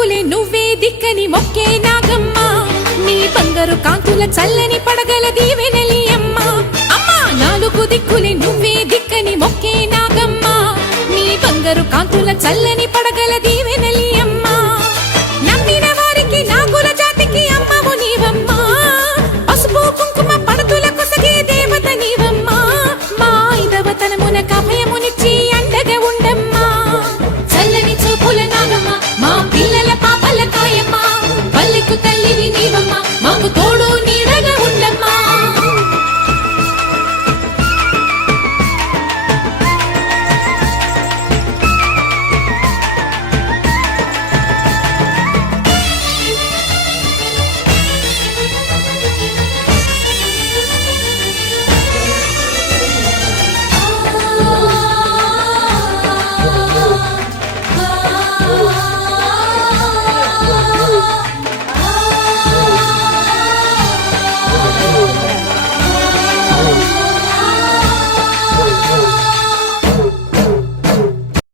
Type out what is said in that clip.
దిక్కులే నువ్వే దిక్కని మొక్కే నాగమ్మ నీ బంగారు కాంతుల చల్లని పడగల దీవెనలి అమ్మ అమ్మా నాలుగు దిక్కులే నువ్వే దిక్కని మొక్కే నాగమ్మ నీ బంగారు కాంతుల చల్లని పడగల దీవెనలి